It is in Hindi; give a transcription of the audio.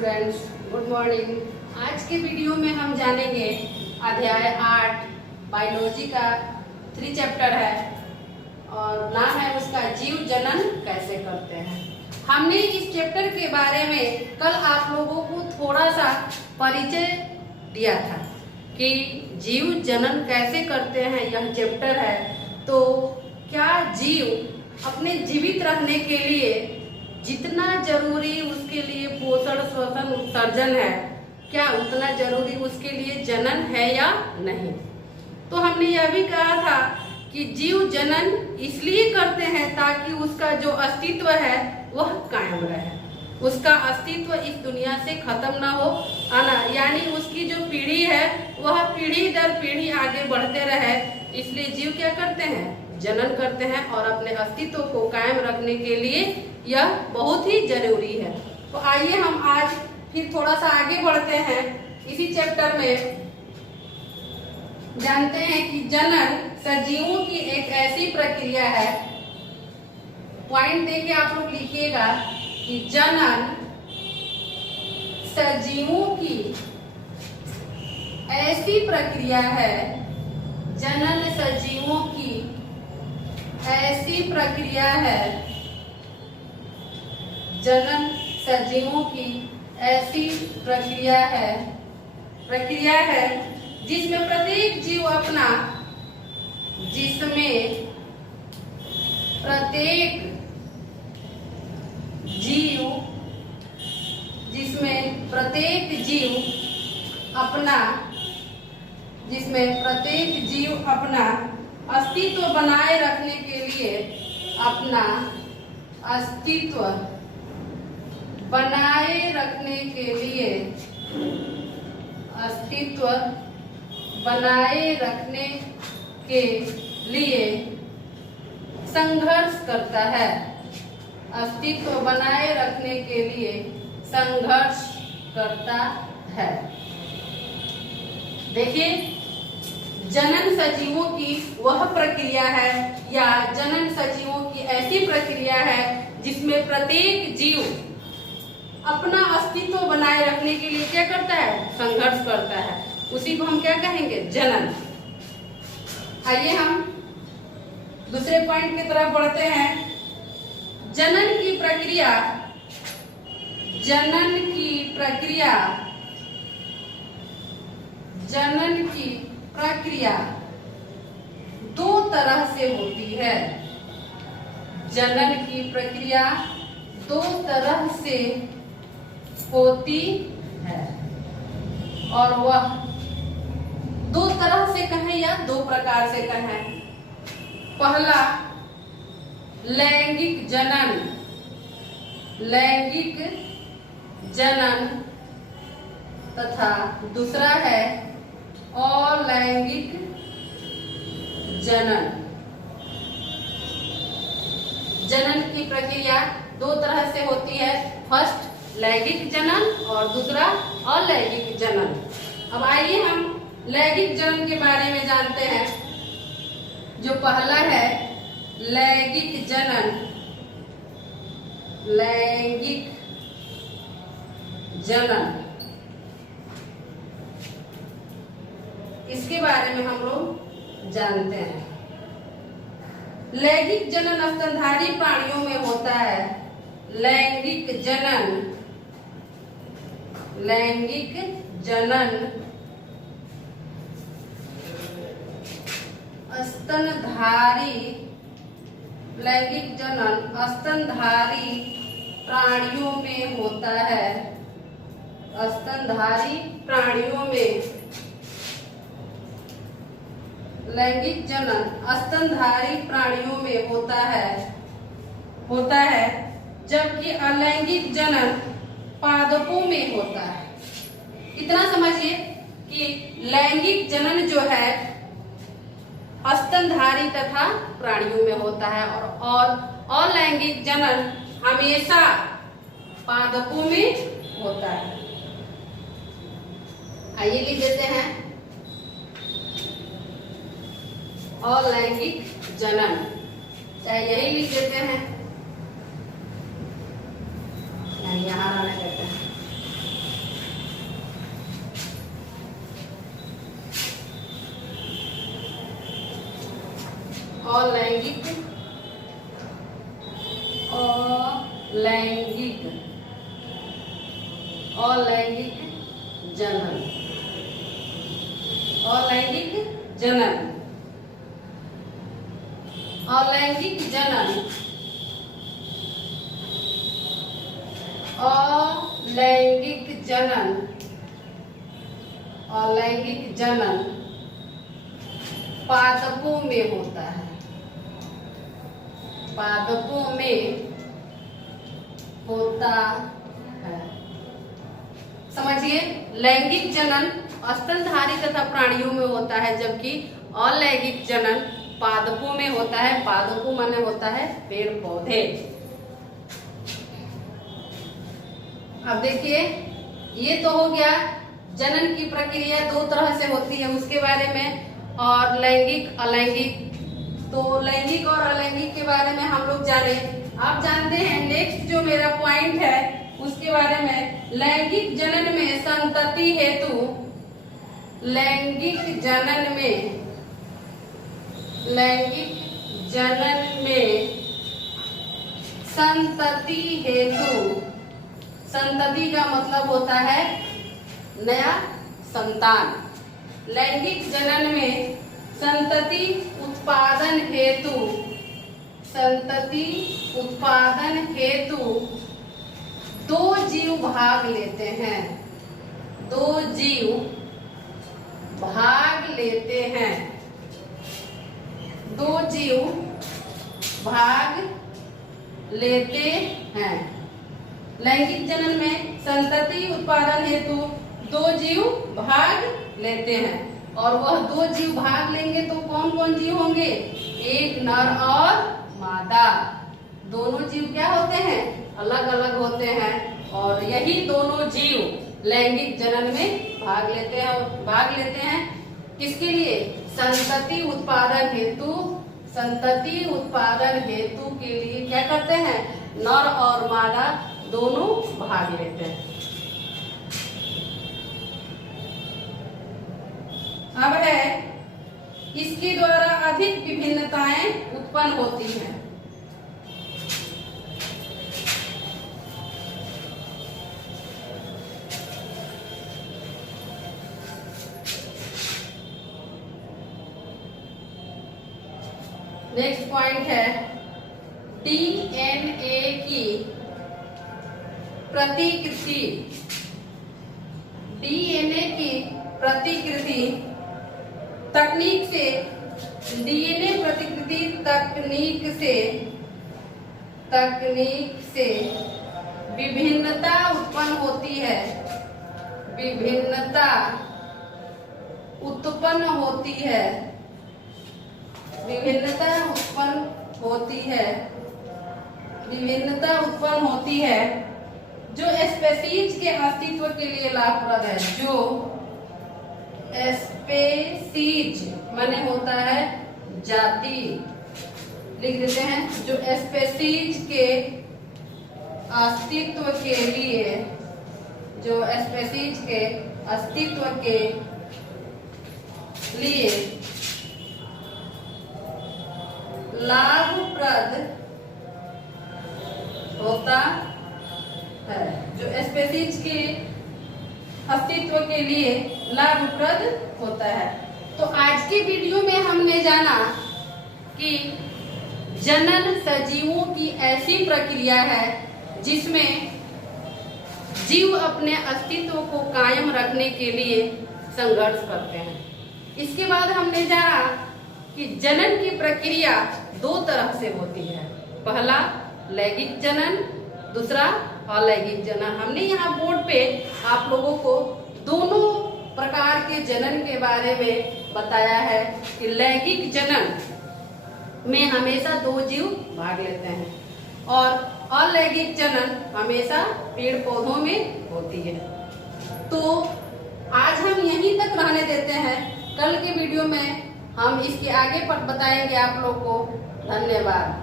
Students, good morning. आज के वीडियो में हम जानेंगे अध्याय 8 बायोलॉजी का 3 चैप्टर है और नाम है उसका जीव जनन कैसे करते हैं। हमने इस चैप्टर के बारे में कल आप लोगों को थोड़ा सा परिचय दिया था कि जीव जनन कैसे करते हैं, यह चैप्टर है। तो क्या जीव अपने जीवित रहने के लिए जितना जरूरी उसके लिए पोषण, श्वसन, उत्सर्जन है, क्या उतना जरूरी उसके लिए जनन है या नहीं। तो हमने यह भी कहा था कि जीव जनन इसलिए करते हैं ताकि उसका जो अस्तित्व है वह कायम रहे, उसका अस्तित्व इस दुनिया से खत्म ना हो, यानी उसकी जो पीढ़ी है वह पीढ़ी दर पीढ़ी आगे बढ़ते रहे। इसलिए जीव क्या करते हैं, जनन करते हैं और अपने अस्तित्व को कायम रखने के लिए यह बहुत ही जरूरी है। तो आइए हम आज फिर थोड़ा सा आगे बढ़ते हैं। इसी चैप्टर में जानते हैं कि जनन सजीवों की एक ऐसी प्रक्रिया है, पॉइंट देके आप लोग लिखिएगा कि जनन सजीवों की ऐसी प्रक्रिया है, जनन सजीवों की ऐसी प्रक्रिया है, जनन सजीवों की ऐसी प्रक्रिया है जिसमें प्रत्येक जीव अपना अस्तित्व बनाए रखने के लिए अपना अस्तित्व बनाए रखने के लिए संघर्ष करता है, अस्तित्व बनाए रखने के लिए संघर्ष करता है। देखिए, जनन सजीवों की वह प्रक्रिया है या जनन सजीवों की ऐसी प्रक्रिया है जिसमें प्रत्येक जीव अपना अस्तित्व बनाए रखने के लिए क्या करता है, संघर्ष करता है। उसी को हम क्या कहेंगे, जनन। आइए हम दूसरे पॉइंट की तरफ बढ़ते हैं। जनन की प्रक्रिया दो तरह से होती है। जनन की प्रक्रिया दो तरह से होती है और वह दो तरह से कहें या दो प्रकार से कहें। पहला लैंगिक जनन तथा दूसरा है अलैंगिक जनन। जनन की प्रक्रिया दो तरह से होती है, फर्स्ट लैंगिक जनन और दूसरा अलैंगिक जनन। अब आइए हम लैंगिक जनन के बारे में जानते हैं। जो पहला है लैंगिक जनन, इसके बारे में हम लोग जानते हैं। लैंगिक जनन स्तनधारी प्राणियों में होता है। लैंगिक जनन स्तनधारी प्राणियों में होता है। स्तनधारी प्राणियों में लैंगिक जनन स्तनधारी प्राणियों में होता है जबकि अलैंगिक जनन पादपों में होता है। इतना समझिए कि लैंगिक जनन जो है स्तनधारी तथा प्राणियों में होता है और अलैंगिक जनन हमेशा पादपों में होता है। आइए लिख देते हैं अलैंगिक जनन, चाहे यही लिख देते हैं, यहाँ रहने देते हैं। अलैंगिक अलैंगिक अलैंगिक जनन अलैंगिक जनन अलैंगिक जनन अलैंगिक जनन अलैंगिक जनन पादपों में होता है, पादपों में होता है। समझिए, लैंगिक जनन स्तनधारी तथा प्राणियों में होता है, जबकि अलैंगिक जनन पादपों में होता है। पादपों माने होता है पेड़ पौधे। अब देखिए, ये तो हो गया जनन की प्रक्रिया दो तरह से होती है उसके बारे में, और लैंगिक अलैंगिक। तो लैंगिक और अलैंगिक के बारे में हम लोग जाने। आप जानते हैं नेक्स्ट जो मेरा पॉइंट है उसके बारे में, लैंगिक जनन में संतति हेतु, लैंगिक जनन में संतति हेतु, संतति का मतलब होता है नया संतान। लैंगिक जनन में संतति उत्पादन हेतु, संतति उत्पादन हेतु दो जीव भाग लेते हैं, दो जीव भाग लेते हैं, दो जीव भाग लेते हैं। लैंगिक जनन में संतति उत्पादन हेतु दो जीव भाग लेते हैं, और वह दो जीव भाग लेंगे तो कौन कौन जीव होंगे? एक नर और मादा। दोनों जीव क्या होते हैं? अलग अलग होते हैं, और यही दोनों जीव लैंगिक जनन में भाग लेते हैं। किसके लिए? संतति उत्पादन हेतु। संतति उत्पादन हेतु के लिए क्या करते हैं? नर और मादा दोनों भाग लेते हैं। अब है, इसके द्वारा अधिक विभिन्नताएं उत्पन्न होती हैं। नेक्स्ट पॉइंट है डीएनए की प्रतिकृति। डीएनए की प्रतिकृति तकनीक से, डीएनए प्रतिकृति तकनीक से विभिन्नता उत्पन्न होती है, विभिन्नता उत्पन्न होती है, विभिन्नता उत्पन्न होती है, विभिन्नता उत्पन्न होती है जो स्पेसीज के अस्तित्व के लिए लाभप्रद है। जो स्पेसीज माने होता है जाति, लिख देते हैं। जो स्पेसीज के अस्तित्व के लिए, जो स्पेसीज के अस्तित्व के लिए लाभप्रद होता है, जो स्पेसीज के अस्तित्व के लिए लाभप्रद होता है। तो आज के वीडियो में हमने जाना कि जनन सजीवों की ऐसी प्रक्रिया है जिसमें जीव अपने अस्तित्व को कायम रखने के लिए संघर्ष करते हैं। इसके बाद हमने जाना कि जनन की प्रक्रिया दो तरह से होती है, पहला लैंगिक जनन, दूसरा अलैंगिक जनन। हमने यहाँ बोर्ड पे आप लोगों को दोनों प्रकार के जनन के बारे में बताया है कि लैंगिक जनन में हमेशा दो जीव भाग लेते हैं, और अलैंगिक जनन हमेशा पेड़ पौधों में होती है। तो आज हम यहीं तक रहने देते हैं, कल के वीडियो में हम इसके आगे पर बताएंगे आप लोग को। धन्यवाद।